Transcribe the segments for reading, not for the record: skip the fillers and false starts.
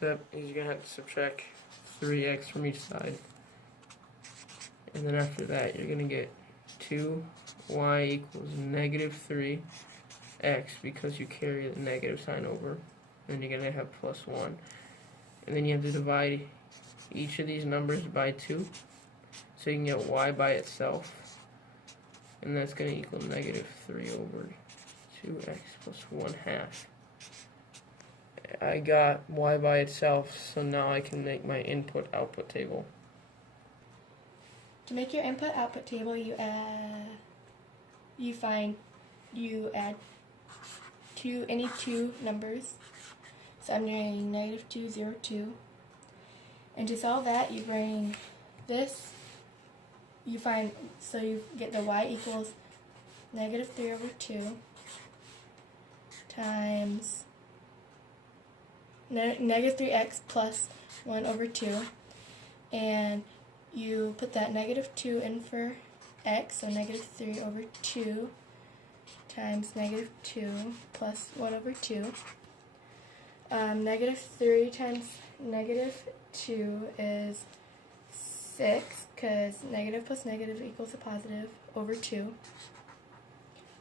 step is you're going to have to subtract 3x from each side. And then after that, you're going to get 2y equals negative 3x because you carry the negative sign over. And you're going to have plus 1. And then you have to divide each of these numbers by 2. So you can get y by itself. And that's going to equal negative 3 over 2x plus 1/2. I got y by itself, so now I can make my input-output table. To make your input-output table, you add any two numbers. So I'm doing negative 2, 0, 2. And to solve that, you bring this. So you get the y equals negative 3 over 2 times negative 3x plus 1 over 2. And you put that negative 2 in for x, so negative 3 over 2 times negative 2 plus 1 over 2. Negative 3 times negative 2 is 6, because negative plus negative equals a positive, over 2,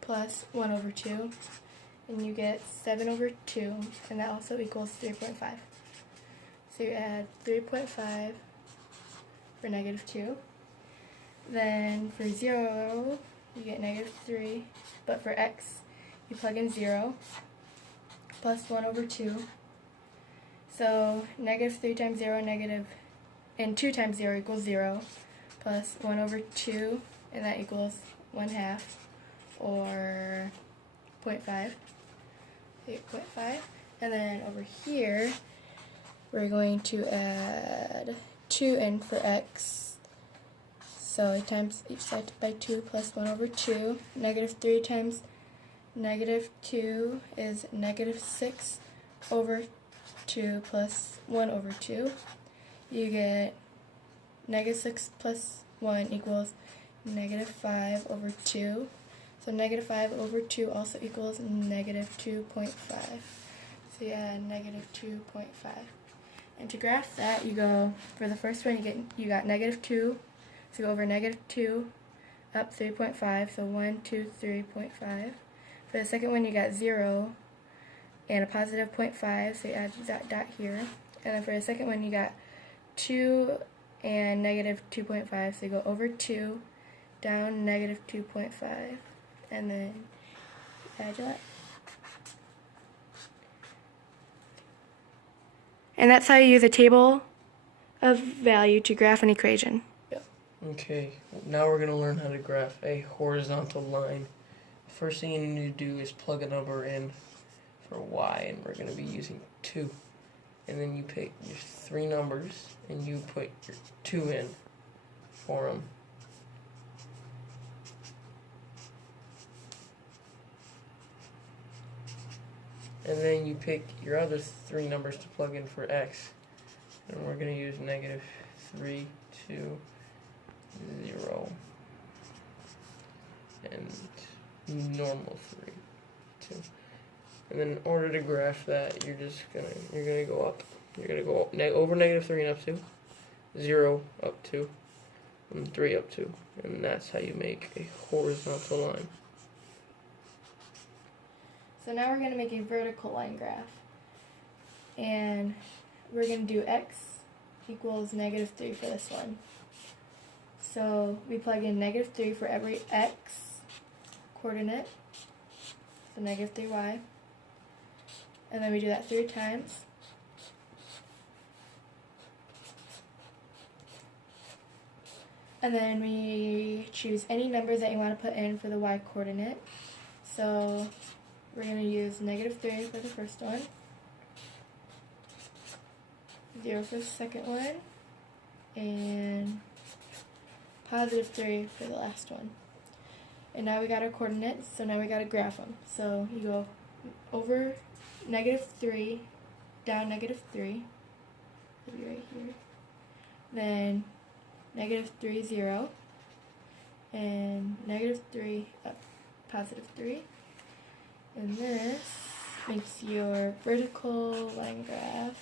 plus 1 over 2, and you get 7 over 2, and that also equals 3.5. So you add 3.5 for negative 2. Then for 0, you get negative 3, but for x, you plug in 0, plus 1 over 2. So negative 3 times 0, and 2 times 0 equals 0, plus 1 over 2, and that equals 1/2, or 0.5, 8.5. And then over here, we're going to add 2 in for x. So times each side by 2 plus 1 over 2. Negative 3 times negative 2 is negative 6 over 2 plus 1 over 2. You get negative 6 plus 1 equals negative 5 over 2. So negative 5 over 2 also equals negative 2.5. So you add negative 2.5. And to graph that, you go, for the first one, you got negative 2. So you go over negative 2, up 3.5, so 1, 2, 3.5. For the second one, you got 0 and a positive 0.5, so you add that dot here. And then for the second one, you got 2 and negative 2.5, so you go over 2, down negative 2.5, and then add that. And that's how you use a table of value to graph an equation. Okay, now we're going to learn how to graph a horizontal line. The first thing you need to do is plug a number in for y, and we're going to be using 2. And then you pick your 3 numbers, and you put your 2 in for them. And then you pick your other 3 numbers to plug in for x. And we're going to use negative 3, 2, 0, and normal 3, 2. And then in order to graph that, you're gonna go up. You're gonna go up, over negative 3 and up 2, 0 up 2, and 3 up 2, and that's how you make a horizontal line. So now we're gonna make a vertical line graph, and we're gonna do x equals negative 3 for this one. So we plug in negative 3 for every x coordinate, so negative 3y. And then we do that 3 times. And then we choose any number that you want to put in for the y coordinate. So we're going to use negative 3 for the first one, 0 for the second one, and positive 3 for the last one. And now we got our coordinates, so now we got to graph them. So you go over negative 3, down negative 3, it'll be right here. Then negative 3, 0, and negative 3, up, positive 3. And this makes your vertical line graph.